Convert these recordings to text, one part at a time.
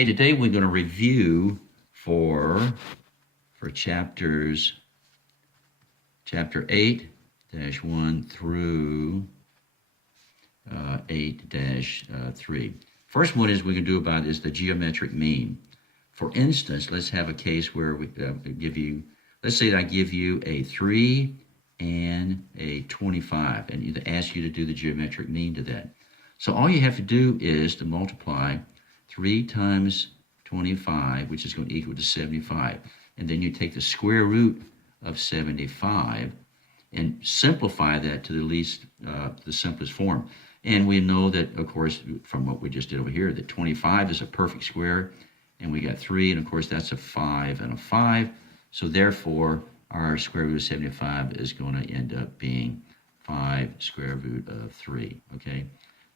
Today we're going to review for chapter 8-1 through 8-3. First one is we're going to do about is the geometric mean. For instance, let's have a case where we give you, let's say that I give you a 3 and a 25 and ask you to do the geometric mean to that. So all you have to do is to multiply 3 times 25, which is going to equal to 75. And then you take the square root of 75 and simplify that to the simplest form. And we know that, of course, from what we just did over here, that 25 is a perfect square, and we got 3, and of course that's a 5 and a 5. So therefore, our square root of 75 is going to end up being 5 square root of 3, okay?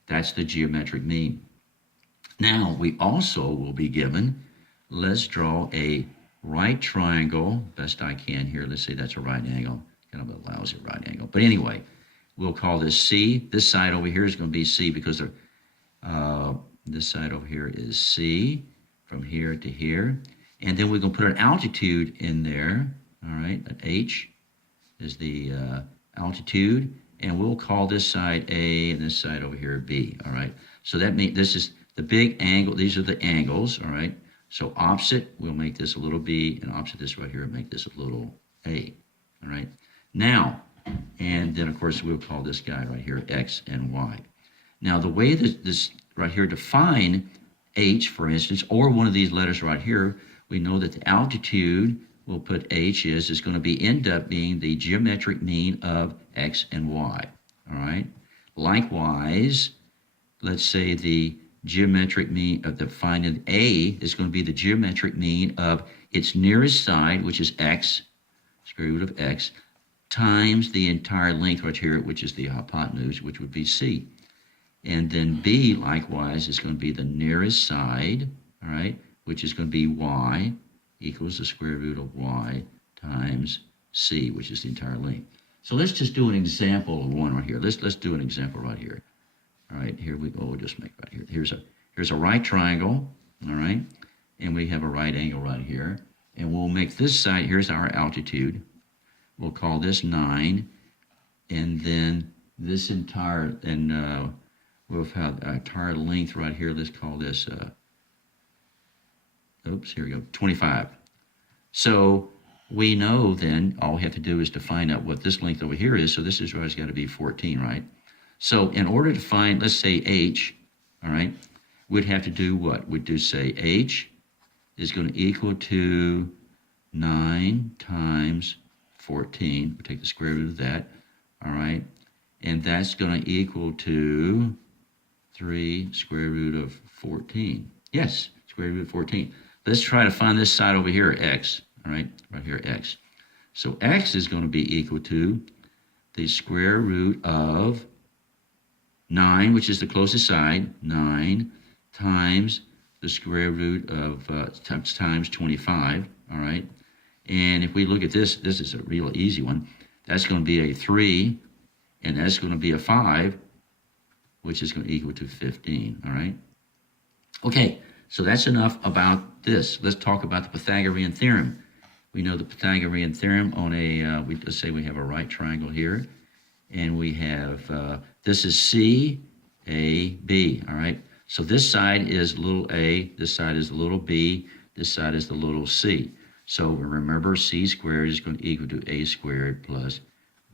That's the geometric mean. Now, we also will be given, let's draw a right triangle, best I can here. Let's say that's a right angle, kind of a lousy right angle. But anyway, we'll call this C. This side over here is going to be C because this side over here is C from here to here. And then we're going to put an altitude in there, all right? An H is the altitude. And we'll call this side A and this side over here B, all right? So that means this is the big angle. These are the angles, all right? So opposite, we'll make this a little B, and opposite this right here, make this a little A, all right? Now, and then, of course, we'll call this guy right here X and Y. Now, the way that this right here define H, for instance, or one of these letters right here, we know that the altitude we'll put H is going to end up being the geometric mean of X and Y, all right? Likewise, let's say the geometric mean of defining A is going to be the geometric mean of its nearest side, which is X, square root of X, times the entire length right here, which is the hypotenuse, which would be C. And then B, likewise, is going to be the nearest side, all right, which is going to be Y, equals the square root of Y times C, which is the entire length. So let's just do an example of one right here. Let's do an example right here. All right, here we go. We'll just make right here. Here's a right triangle, all right, and we have a right angle right here. And we'll make this side, here's our altitude. We'll call this 9, and then this entire, and we'll have our entire length right here. Let's call this, here we go, 25. So we know then all we have to do is to find out what this length over here is. So this is always got to be 14, right? So in order to find, let's say H, all right, we'd have to do what? We'd do say H is going to equal to 9 times 14. We'll take the square root of that, all right? And that's going to equal to 3 square root of 14. Yes, square root of 14. Let's try to find this side over here, X, all right? Right here, X. So X is going to be equal to the square root of 9, which is the closest side, 9 times the square root of times 25, all right? And if we look at this, this is a real easy one. That's going to be a 3, and that's going to be a 5, which is going to equal to 15, all right? Okay, so that's enough about this. Let's talk about the Pythagorean theorem. We know the Pythagorean theorem on a, let's say we have a right triangle here, and we have, this is C, A, B, all right? So this side is little a, this side is the little b, this side is the little c. So remember, c squared is going to equal to a squared plus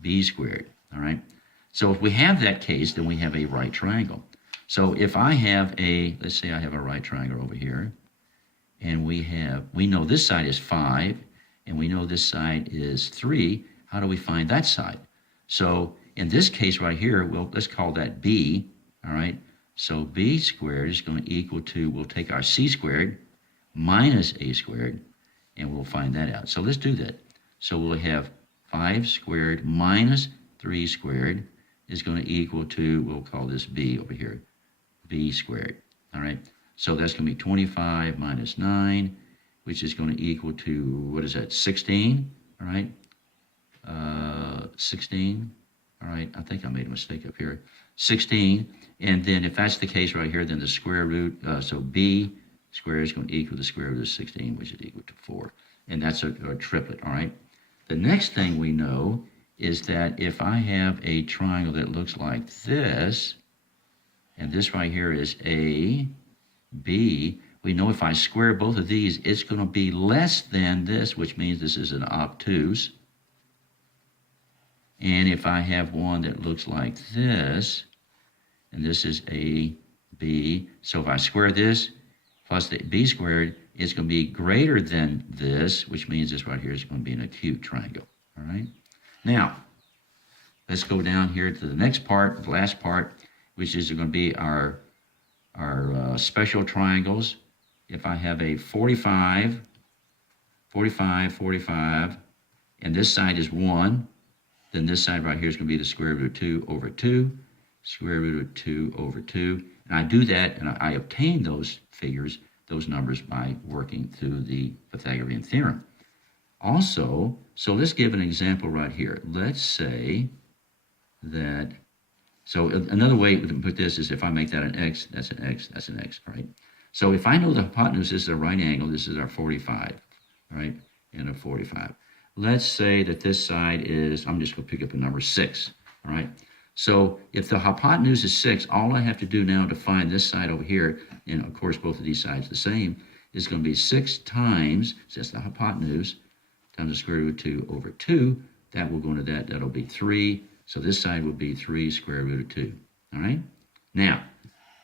b squared, all right? So if we have that case, then we have a right triangle. So if I have a, let's say I have a right triangle over here, and we know this side is 5, and we know this side is 3, how do we find that side? So in this case right here, let's call that b, all right? So b squared is going to equal to, we'll take our c squared minus a squared, and we'll find that out. So let's do that. So we'll have 5 squared minus 3 squared is going to equal to, we'll call this b over here, b squared, all right? So that's going to be 25 minus 9, which is going to equal to, what is that, 16, all right? 16, all right, I think I made a mistake up here. 16, and then if that's the case right here, then the square root, so b squared is going to equal the square root of 16, which is equal to 4. And that's a triplet, all right? The next thing we know is that if I have a triangle that looks like this, and this right here is A, B, we know if I square both of these, it's going to be less than this, which means this is an obtuse. And if I have one that looks like this, and this is A, B, so if I square this plus the B squared, it's going to be greater than this, which means this right here is going to be an acute triangle, all right? Now, let's go down here to the next part, the last part, which is going to be our special triangles. If I have a 45, 45, 45, and this side is 1, then this side right here is going to be the square root of 2 over 2, square root of 2 over 2. And I do that, and I obtain those figures, those numbers, by working through the Pythagorean theorem. Also, so let's give an example right here. Let's say that, so another way we can put this is if I make that an x, that's an x, that's an x, right? So if I know the hypotenuse is a right angle, this is our 45, right, and a 45. Let's say that this side is, I'm just going to pick up a number 6, all right? So if the hypotenuse is 6, all I have to do now to find this side over here, and of course both of these sides the same, is going to be 6 times, so that's the hypotenuse, times the square root of 2 over 2. That will go into that, that'll be 3. So this side will be 3 square root of 2, all right? Now,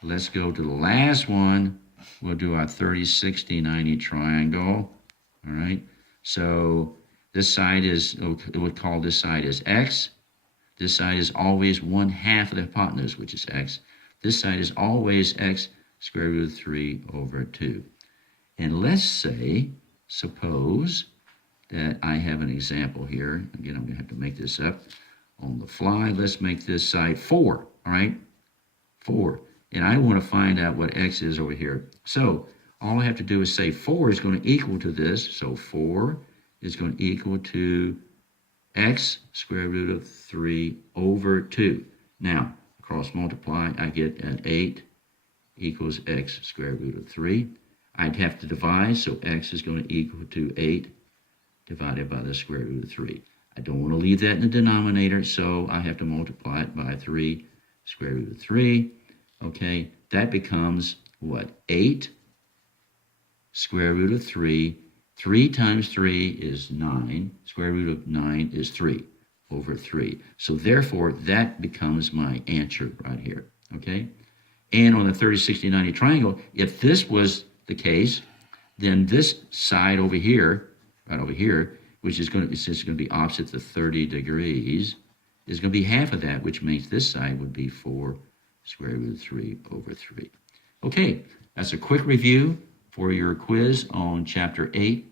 let's go to the last one. We'll do our 30, 60, 90 triangle, all right? So this side is, we'll call this side as x. This side is always 1/2 of the hypotenuse, which is x. This side is always x square root of 3 over 2. And let's say, suppose that I have an example here. Again, I'm going to have to make this up on the fly. Let's make this side 4, all right? 4. And I want to find out what x is over here. So all I have to do is say 4 is going to equal to this. So 4 is going to equal to x square root of 3 over 2. Now, cross multiply, I get an 8 equals x square root of 3. I'd have to divide, so x is going to equal to 8 divided by the square root of 3. I don't want to leave that in the denominator, so I have to multiply it by 3 square root of 3. Okay, that becomes what? 8 square root of 3. 3 times 3 is 9. Square root of 9 is 3 over 3. So therefore, that becomes my answer right here, okay? And on the 30, 60, 90 triangle, if this was the case, then this side over here, right over here, which is going to, since it's going to be opposite the 30 degrees, is going to be half of that, which means this side would be 4 square root of 3 over 3. Okay, that's a quick review for your quiz on chapter 8,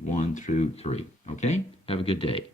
1 through 3. Okay, have a good day.